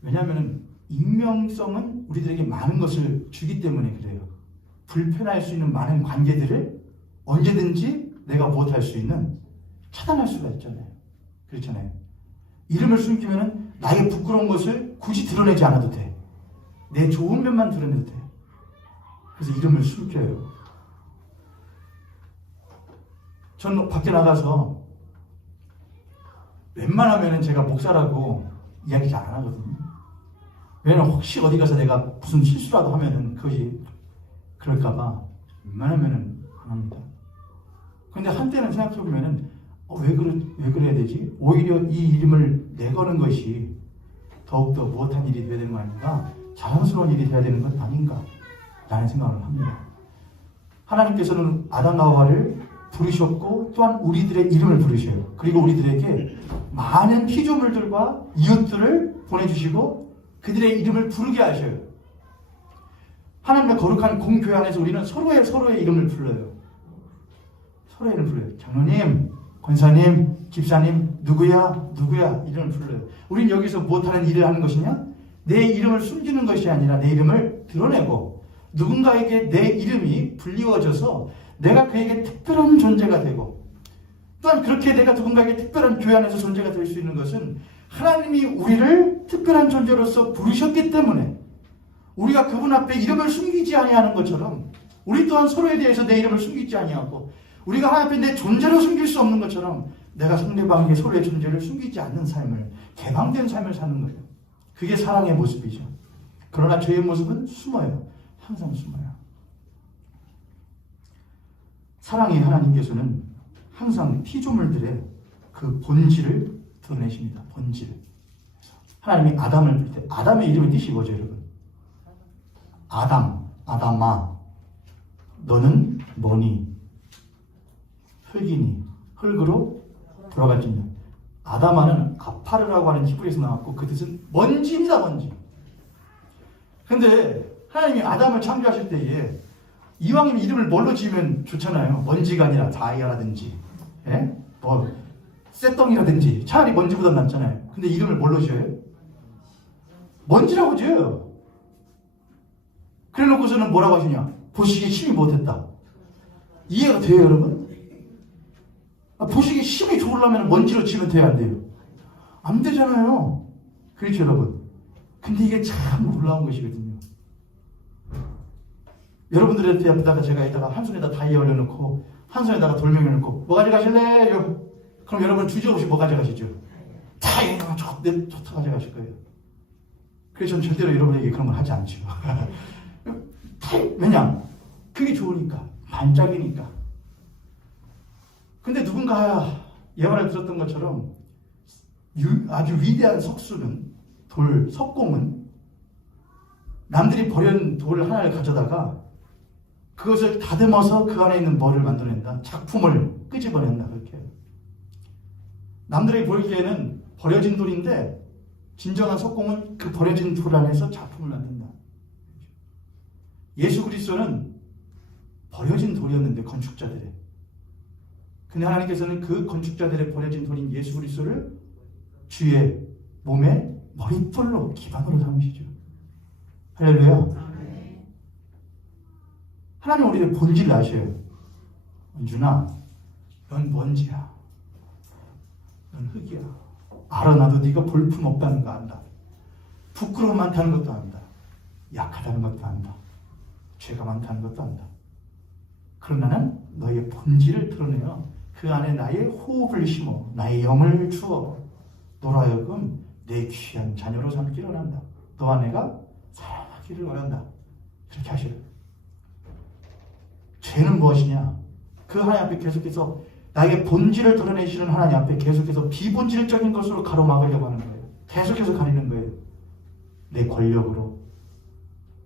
왜냐하면 익명성은 우리들에게 많은 것을 주기 때문에 그래요. 불편할 수 있는 많은 관계들을 언제든지 내가 못할 수 있는 차단할 수가 있잖아요. 그렇잖아요. 이름을 숨기면 나의 부끄러운 것을 굳이 드러내지 않아도 돼. 내 좋은 면만 드러내도 돼. 그래서 이름을 숨겨요. 저는 밖에 나가서 웬만하면 제가 목사라고 이야기 잘 안 하거든요. 왜냐면 혹시 어디 가서 내가 무슨 실수라도 하면은 그것이 그럴까봐 웬만하면은 안 합니다. 근데 한때는 생각해보면은 왜 그래야 되지? 오히려 이 이름을 내거는 것이 더욱더 무엇한 일이 돼야 되는 거 아닌가? 자랑스러운 일이 돼야 되는 것 아닌가? 라는 생각을 합니다. 하나님께서는 아담과 하와를 부르셨고 또한 우리들의 이름을 부르셔요. 그리고 우리들에게 많은 피조물들과 이웃들을 보내주시고 그들의 이름을 부르게 하셔요. 하나님의 거룩한 공교회 안에서 우리는 서로의 이름을 불러요. 서로의 이름을 불러요. 장로님, 권사님, 집사님, 누구야 이름을 불러요. 우린 여기서 못하는 일을 하는 것이냐? 내 이름을 숨기는 것이 아니라 내 이름을 드러내고 누군가에게 내 이름이 불리워져서 내가 그에게 특별한 존재가 되고 또한 그렇게 내가 누군가에게 특별한 교회 안에서 존재가 될 수 있는 것은 하나님이 우리를 특별한 존재로서 부르셨기 때문에 우리가 그분 앞에 이름을 숨기지 아니하는 것처럼 우리 또한 서로에 대해서 내 이름을 숨기지 아니하고 우리가 하나님 앞에 내 존재로 숨길 수 없는 것처럼 내가 상대방에게 서로의 존재를 숨기지 않는 삶을, 개방된 삶을 사는 거예요. 그게 사랑의 모습이죠. 그러나 죄의 모습은 숨어요. 항상 숨어요. 사랑의 하나님께서는 항상 피조물들의 그 본질을 드러내십니다. 본질. 하나님이 아담을 부를 때 아담의 이름의 뜻이 뭐죠, 여러분? 아담, 아담아, 너는 뭐니? 흙이니 흙으로 돌아갈지니. 아담아는 아파르라고 하는 히브리에서 나왔고 그 뜻은 먼지입니다. 먼지. 근데 하나님이 아담을 창조하실 때에 이왕이면 이름을 뭘로 지으면 좋잖아요. 먼지가 아니라 다이아라든지 뭐 쇳덩이라든지 차라리 먼지보다 낫잖아요. 근데 이름을 뭘로 지어요? 먼지라고 지어요. 그래놓고서는 뭐라고 하시냐? 보시기에 힘이 못했다. 이해가 돼요, 여러분? 보시기에 힘이 좋으려면 먼지로 지으면 돼야 안 돼요? 안 되잖아요. 그렇죠, 여러분? 근데 이게 참 놀라운 것이거든요. 여러분들의 앞에다가 제가 이따가 한 손에다 다이아 올려놓고 한 손에다가 돌멩이 넣고 뭐 가져가실래? 그럼 여러분 주저없이 뭐 가져가시죠? 다이아 좋다 가져가실 거예요. 그래서 저는 절대로 여러분에게 그런 걸 하지 않죠. 왜냐? 그게 좋으니까, 반짝이니까. 근데 누군가 예화를 들었던 것처럼 아주 위대한 석수는 석공은 남들이 버린 돌 하나를 가져다가 그것을 다듬어서 그 안에 있는 뭐를 만들어낸다. 작품을 끄집어낸다. 그렇게. 남들이 보기에는 버려진 돌인데 진정한 석공은 그 버려진 돌 안에서 작품을 만든다. 예수 그리스도는 버려진 돌이었는데 건축자들의. 근데 하나님께서는 그 건축자들의 버려진 돌인 예수 그리스도를 주의 몸에 머릿돌로 기반으로 삼으시죠. 할렐루야. 하나님 우리의 본질을 아셔요. 은준아, 넌 먼지야. 넌 흙이야. 알아. 나도 네가 볼품 없다는 거 안다. 부끄러움 많다는 것도 안다. 약하다는 것도 안다. 죄가 많다는 것도 안다. 그러나 나는 너의 본질을 드러내어 그 안에 나의 호흡을 심어 나의 영을 주어 너로 하여금 내 귀한 자녀로 삼기를 원한다. 너와 내가 사랑하기를 원한다. 그렇게 하셔요. 죄는 무엇이냐? 그 하나님 앞에 계속해서 나에게 본질을 드러내시는 하나님 앞에 계속해서 비본질적인 것으로 가로막으려고 하는 거예요. 계속해서 가리는 거예요. 내 권력으로,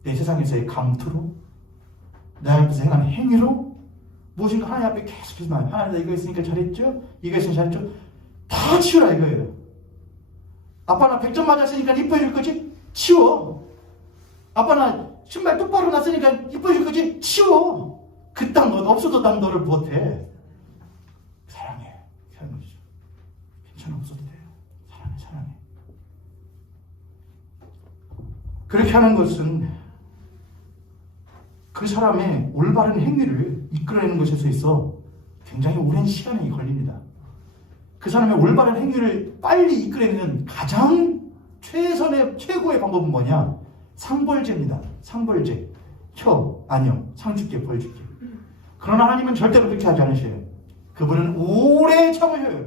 내 세상에서의 감투로, 내 앞에서 행하는 행위로, 무엇인가 하나님 앞에 계속해서 말해요. 하나님 나 이거 있으니까 잘했죠? 이거 있으니까 잘했죠? 다 치우라 이거예요. 아빠 나 100점 맞았으니까 이뻐해 줄 거지? 치워. 아빠 나 신발 똑바로 났으니까 이뻐해 줄 거지? 치워. 그딴 것 없어도 난 너를 못해. 사랑해. 이렇게 하는 것이죠. 괜찮아 없어도 돼요. 사랑해 사랑해. 그렇게 하는 것은 그 사람의 올바른 행위를 이끌어내는 것에 있어 굉장히 오랜 시간이 걸립니다. 그 사람의 올바른 행위를 빨리 이끌어내는 가장 최고의 방법은 뭐냐? 상벌제입니다. 상벌제. 아니요. 상 줄게, 벌 줄게. 그러나 하나님은 절대로 그렇게 하지 않으셔요. 그분은 오래 참으셔요.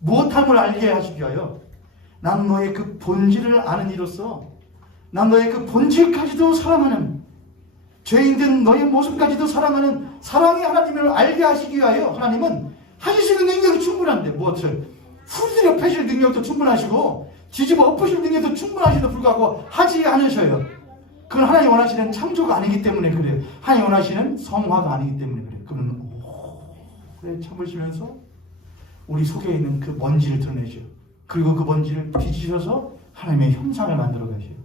무엇함을 알게 하시기 위하여 난 너의 그 본질을 아는 이로써 난 너의 그 본질까지도 사랑하는, 죄인된 너의 모습까지도 사랑하는 사랑의 하나님을 알게 하시기 위하여 하나님은 하실 수 있는 능력이 충분한데 무엇을 후드려 패실 능력도 충분하시고 뒤집어 엎으실 능력도 충분하시도 불구하고 하지 않으셔요. 그건 하나님 원하시는 창조가 아니기 때문에 그래요. 하나님 원하시는 성화가 아니기 때문에 그래요. 그는 오래 참으시면서 우리 속에 있는 그 먼지를 드러내죠. 그리고 그 먼지를 뒤지셔서 하나님의 형상을 만들어 가셔요.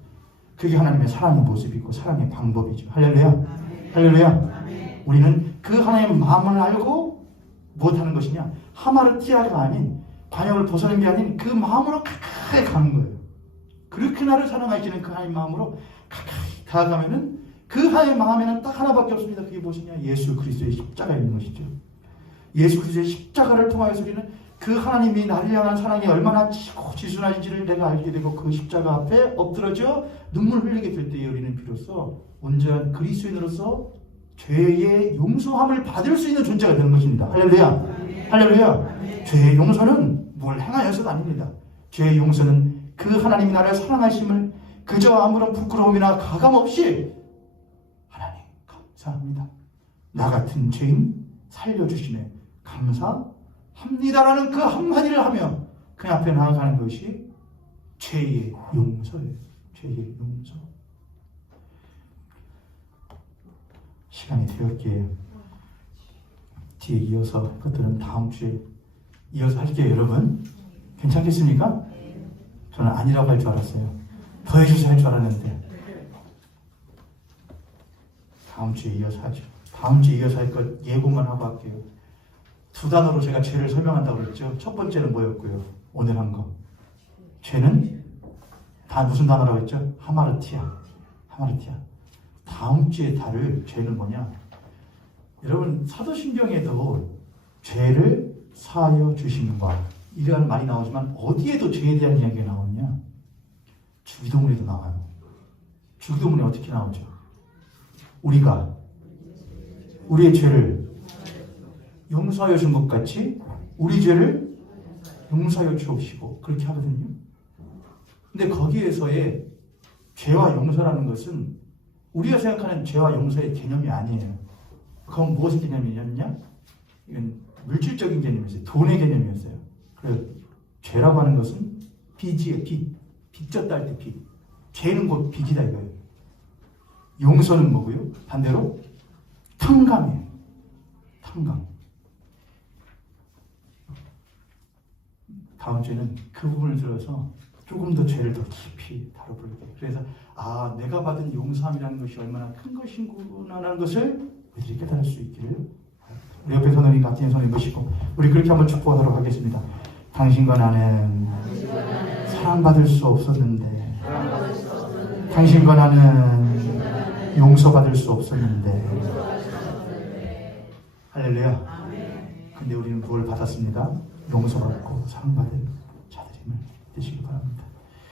그게 하나님의 사랑의 모습이고 사랑의 방법이죠. 할렐루야. 아멘. 할렐루야. 아멘. 우리는 그 하나님의 마음을 알고 무엇하는 것이냐? 하마르티아가 아닌, 반역을 벗어낸 게 아닌 그 마음으로 가까이 가는 거예요. 그렇게 나를 사랑하시는 그 하나님 마음으로 가까이 다가가면은 그 하나님 마음에는 딱 하나밖에 없습니다. 그게 무엇이냐? 예수 그리스도의 십자가 있는 것이죠. 예수 그리스도의 십자가를 통하여서 우리는 그 하나님이 나를 향한 사랑이 얼마나 지순하신지를 내가 알게 되고 그 십자가 앞에 엎드러져 눈물 흘리게 될 때에 우리는 비로소 온전한 그리스도인으로서 죄의 용서함을 받을 수 있는 존재가 되는 것입니다. 할렐루야. 아멘. 할렐루야. 아멘. 죄의 용서는 뭘 행하여서가 아닙니다. 죄의 용서는 그 하나님이 나를 사랑하심을 그저 아무런 부끄러움이나 가감 없이 하나님 감사합니다. 나 같은 죄인 살려주시네. 감사합니다라는 그 한마디를 하며 그 앞에 나아가는 것이 죄의 용서예요. 죄의 용서. 시간이 되었기에 뒤에 이어서 그것들은 다음 주에 이어서 할게요, 여러분. 괜찮겠습니까? 저는 아니라고 할 줄 알았어요. 더 해주세요 할 줄 알았는데. 다음 주에 이어서 하죠. 다음 주에 이어서 할 것 예고만 하고 할게요. 두 단어로 제가 죄를 설명한다고 그랬죠. 첫 번째는 뭐였고요? 오늘 한 거. 죄는 다 무슨 단어라고 했죠? 하마르티아. 하마르티아. 다음 주에 다룰 죄는 뭐냐? 여러분 사도신경에도 죄를 사하여 주심과 이러한 말이 나오지만 어디에도 죄에 대한 이야기가 나오느냐? 주기도문에도 나와요. 주기도문에 어떻게 나오죠? 우리가 우리의 죄를 용서하여 준 것 같이 우리 죄를 용서하여 주옵시고 그렇게 하거든요. 근데 거기에서의 죄와 용서라는 것은 우리가 생각하는 죄와 용서의 개념이 아니에요. 그건 무엇의 개념이었냐? 이건 물질적인 개념이었어요. 돈의 개념이었어요. 그래서 죄라고 하는 것은 빚이에요. 빚졌다 할 때 빚. 죄는 곧 빚이다 이거예요. 용서는 뭐고요? 반대로 탕감이에요. 탕감. 다음 주에는 그 부분을 들어서 조금 더 죄를 더 깊이 다뤄볼게요. 그래서 내가 받은 용서함이라는 것이 얼마나 큰 것인구나라는 것을 우리들이 깨달을 수 있기를 우리 옆에 손을 같은 손을 모시고 우리 그렇게 한번 축복하도록 하겠습니다. 당신과 나는 사랑받을 수 없었는데 당신과 나는 용서받을 수 없었는데 할렐루야. 근데 우리는 무엇을 받았습니다. 용서받고 사랑받은 자들임을 믿으시기 바랍니다.